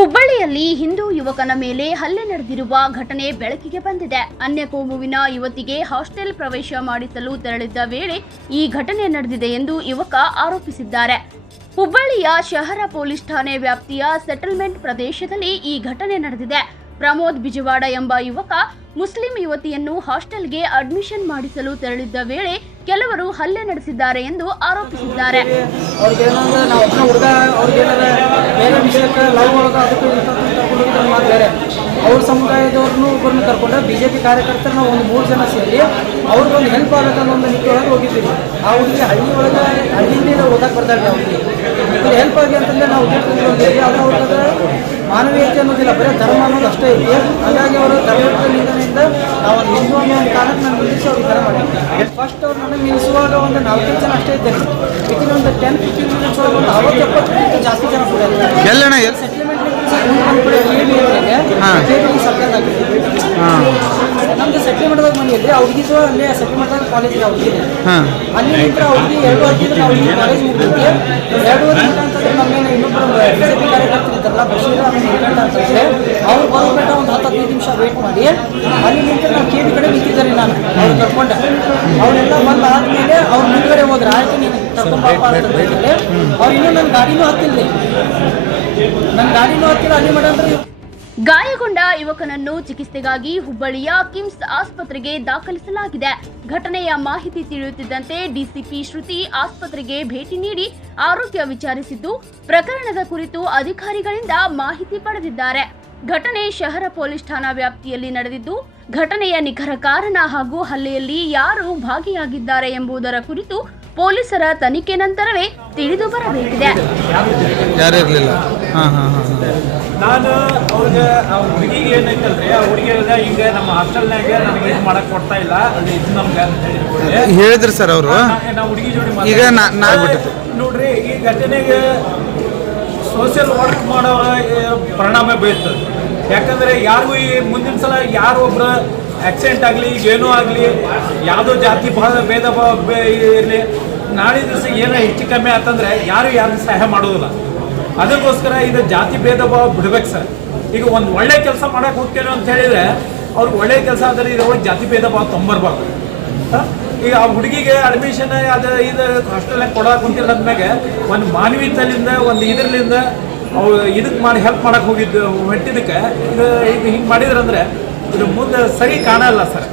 ಹುಬ್ಬಳ್ಳಿಯಲ್ಲಿ ಹಿಂದೂ ಯುವಕನ ಮೇಲೆ ಹಲ್ಲೆ ನಡೆದಿರುವ ಘಟನೆ ಬೆಳಕಿಗೆ ಬಂದಿದೆ. ಅನ್ಯ ಕೋಮುವಿನ ಯುವತಿಗೆ ಹಾಸ್ಟೆಲ್ ಪ್ರವೇಶ ಮಾಡಿಸಲು ತೆರಳಿದ್ದ ವೇಳೆ ಈ ಘಟನೆ ನಡೆದಿದೆ ಎಂದು ಯುವಕ ಆರೋಪಿಸಿದ್ದಾರೆ. ಹುಬ್ಬಳ್ಳಿಯ ಶಹರ ಪೊಲೀಸ್ ಠಾಣೆ ವ್ಯಾಪ್ತಿಯ ಸೆಟಲ್ಮೆಂಟ್ ಪ್ರದೇಶದಲ್ಲಿ ಈ ಘಟನೆ ನಡೆದಿದೆ. ಪ್ರಮೋದ್ ಬಿಜವಾಡ ಎಂಬ ಯುವಕ ಮುಸ್ಲಿಂ ಯುವತಿಯನ್ನು ಹಾಸ್ಟೆಲ್ಗೆ ಅಡ್ಮಿಷನ್ ಮಾಡಿಸಲು ತೆರಳಿದ್ದ ವೇಳೆ ಕೆಲವರು ಹಲ್ಲೆ ನಡೆಸಿದ್ದಾರೆ ಎಂದು ಆರೋಪಿಸಿದ್ದಾರೆ. ಅವ್ರ ಸಮುದಾಯದವ್ರನ್ನೂ ಒಬ್ಬರನ್ನು ಕರ್ಕೊಂಡು ಬಿಜೆಪಿ ಕಾರ್ಯಕರ್ತರು ನಾವು ಒಂದು 3 ಜನ ಸೇರಿ ಅವ್ರಿಗೊಂದು ಹೆಲ್ಪ್ ಆಗಬೇಕನ್ನೋ ಒಂದು ನಿಟ್ಟಿನೊಳಗೆ ಹೋಗಿದ್ದೀವಿ. ಆ ಹುಡುಗಿ ಹಳ್ಳಿಯಿಂದ ಓದಕ್ಕೆ ಬರ್ತಾಳೆ. ಅವ್ರಿಗೆ ಇದು ಹೆಲ್ಪ್ ಆಗಿ ಅಂತಂದರೆ ನಾವು ಹೋಗಿದ್ದೀವಿ. ಆದರೆ ಅವ್ರಿಗೆ ಮಾನವೀಯತೆ ಅನ್ನೋದಿಲ್ಲ, ಬರೀ ಧರ್ಮ ಅನ್ನೋದು ಅಷ್ಟೇ ಐತಿ. ಹಾಗಾಗಿ ಅವರು ಧರ್ಮದ ನಿಂದನೆಯಿಂದ ನಾವು ಒಂದು ಹಿಂದೂ ಅನ್ನೋ ಒಂದು ಕಾರಣಕ್ಕೆ ನಾನು ನಿಲ್ಲಿಸಿ ಅವ್ರಿಗೆ ಥರ ಮಾಡಿದ್ದೆ. ಫಸ್ಟ್ ಅವ್ರು ನನಗೆ ನಿಲ್ಲಿಸುವಾಗ ಒಂದು 4 ಜನ ಅಷ್ಟೇ ಇದ್ದೇನೆ. ವಿತಿನ್ ಒಂದು 10-15 ಮಿನಿಟ್ಸ್ ಒಳಗೆ ಒಂದು 60-70 ಜಾಸ್ತಿ ಜನ ಕೂಡ ನಮ್ದು ಸೆಟ್ಲ್ಮೆಂಟ್ದಾಗ ಮನೆ ಇದ್ರಿ. ಅವ್ರಿಗಿದ್ರು ಅಲ್ಲೇ ಸೆಟ್ಲ್ಮೆಂಟ್ದಾಗ ಕಾಲೇಜ್ ಇದೆ. ಅವ್ರಿಗೆ ಅಲ್ಲಿ ನಿಂತರ ಅವ್ರಿಗೆ 2 ವರ್ಷದಿಂದ ಅವ್ರಿಗೆ ಕಾಲೇಜ್ ಮುಗಿದ್ವಿ. 2 ವರ್ಷ ಅಂತಂದ್ರೆ ನಮ್ಮೇಲೆ ಇನ್ನೊಬ್ಬರು ಬಿಜೆಪಿ ಕಾರ್ಯಕರ್ತರು ಇದ್ದಾರಲ್ಲ, ಬಶೀರ್ ಅಂತಂದ್ರೆ ಅವ್ರು ಬರೋಬೇಕ ಒಂದು 10-15 ನಿಮಿಷ ವೇಟ್ ಮಾಡಿ ಅಲ್ಲಿ ನಿಂತರ ನಾವು KB ಕಡೆ ನಿಂತಿದ್ದಾರೆ. ನಾನು ಅವ್ರು ಕರ್ಕೊಂಡೆ ಅವರೆಲ್ಲ ಬಂದು ಆದ್ಮೇಲೆ ಅವ್ರು ಮುಂದ್ಗಡೆ ಹೋದ್ರೆ ಆಯ್ತು ನೀನು ಕರ್ಕೊಂಡ್ಬಾಪ ಅಂತ ಹೇಳಿದ್ರೆ ಅವ್ರು ಇನ್ನೂ ನನ್ನ ಗಾಡಿನೂ ಹತ್ತಿಲ್ಲ ಅಲ್ಲಿ ಮಾಡಂದ್ರೆ. ಗಾಯಗೊಂಡ ಯುವಕನನ್ನು ಚಿಕಿತ್ಸೆಗಾಗಿ ಹುಬ್ಬಳ್ಳಿಯ ಕಿಮ್ಸ್ ಆಸ್ಪತ್ರೆಗೆ ದಾಖಲಿಸಲಾಗಿದೆ. ಘಟನೆಯ ಮಾಹಿತಿ ತಿಳಿಯುತ್ತಿದ್ದಂತೆ ಡಿಸಿಪಿ ಶ್ರುತಿ ಆಸ್ಪತ್ರೆಗೆ ಭೇಟಿ ನೀಡಿ ಆರೋಗ್ಯ ವಿಚಾರಿಸಿದ್ದು ಪ್ರಕರಣದ ಕುರಿತು ಅಧಿಕಾರಿಗಳಿಂದ ಮಾಹಿತಿ ಪಡೆದಿದ್ದಾರೆ. ಘಟನೆ ಶಹರ ಪೊಲೀಸ್ ಠಾಣಾ ವ್ಯಾಪ್ತಿಯಲ್ಲಿ ನಡೆದಿದ್ದು ಘಟನೆಯ ನಿಖರ ಕಾರಣ ಹಾಗೂ ಹಲ್ಲೆಯಲ್ಲಿ ಯಾರು ಭಾಗಿಯಾಗಿದ್ದಾರೆ ಎಂಬುದರ ಕುರಿತು ಪೊಲೀಸರ ತನಿಖೆ ನಂತರವೇ ತಿಳಿದು ಬರಬೇಕಿದೆ. ನಾನು ಅವ್ರಿಗೆ ಆ ಹುಡುಗಿಗೆ ಏನೈತಲ್ರಿ, ಆ ಹುಡುಗಿಗೆ ಈಗ ನಮ್ಮ ಹಾಸ್ಟೆಲ್ನಾಗ ನನಗೆ ಇದು ಮಾಡಕ್ ಕೊಡ್ತಾ ಇಲ್ಲ, ಅದು ಇದು ನಮ್ಗೆ ಹೇಳಿದ್ರಿ ಸರ್ ಅವರು. ನಾವು ಹುಡುಗಿ ಜೋಡಿ ಈಗ ನೋಡ್ರಿ, ಈ ಘಟನೆಗೆ ಸೋಷಿಯಲ್ ವರ್ಕ್ ಮಾಡೋರ ಪರಿಣಾಮ ಬೀಳ್ತದೆ. ಯಾಕಂದ್ರೆ ಯಾರಿಗೂ ಈ ಮುಂದಿನ ಸಲ ಯಾರು ಒಬ್ರು ಆಕ್ಸಿಡೆಂಟ್ ಆಗಲಿ, ಏನೂ ಆಗಲಿ, ಯಾವುದೋ ಜಾತಿ ಭೇದ ಭಾವ ಇರಲಿ, ನಾಳೆ ದಿವಸ ಏನೋ ಹೆಚ್ಚು ಕಮ್ಮಿ ಆತಂದ್ರೆ ಯಾರಿಗೂ ಸಹಾಯ ಮಾಡೋದಿಲ್ಲ. ಅದಕ್ಕೋಸ್ಕರ ಇದು ಜಾತಿ ಭೇದ ಭಾವ ಬಿಡ್ಬೇಕು ಸರ್. ಈಗ ಒಂದು ಒಳ್ಳೆ ಕೆಲಸ ಮಾಡಕ್ಕೆ ಹೋಗ್ತೇನೆ ಅಂತ ಹೇಳಿದ್ರೆ ಅವ್ರಿಗೆ ಒಳ್ಳೆ ಕೆಲಸ ಆದರೆ ಇದ್ರೊಳಗೆ ಜಾತಿ ಭೇದ ಭಾವ ತೊಂಬರ್ಬಾರ್ದು. ಈಗ ಆ ಹುಡುಗಿಗೆ ಅಡ್ಮಿಷನ್ ಇದು ಹಾಸ್ಟೆಲ್ನಾಗ ಕೊಡೋಕೆ ಕುಂತಿಲ್ಲ ಅಂದ್ಮ್ಯಾಗೆ ಒಂದು ಮಾನವೀಯತೆಯಿಂದ ಒಂದು ಇದರಿಂದ ಅವ್ರು ಇದಕ್ಕೆ ಮಾಡಿ ಹೆಲ್ಪ್ ಮಾಡಕ್ಕೆ ಹೊಂಟಿದ್ದಕ್ಕೆ ಇದು ಹಿಂಗೆ ಮಾಡಿದ್ರಂದ್ರೆ ಇದು ಮುಂದೆ ಸರಿ ಕಾಣಲ್ಲ ಸರ್.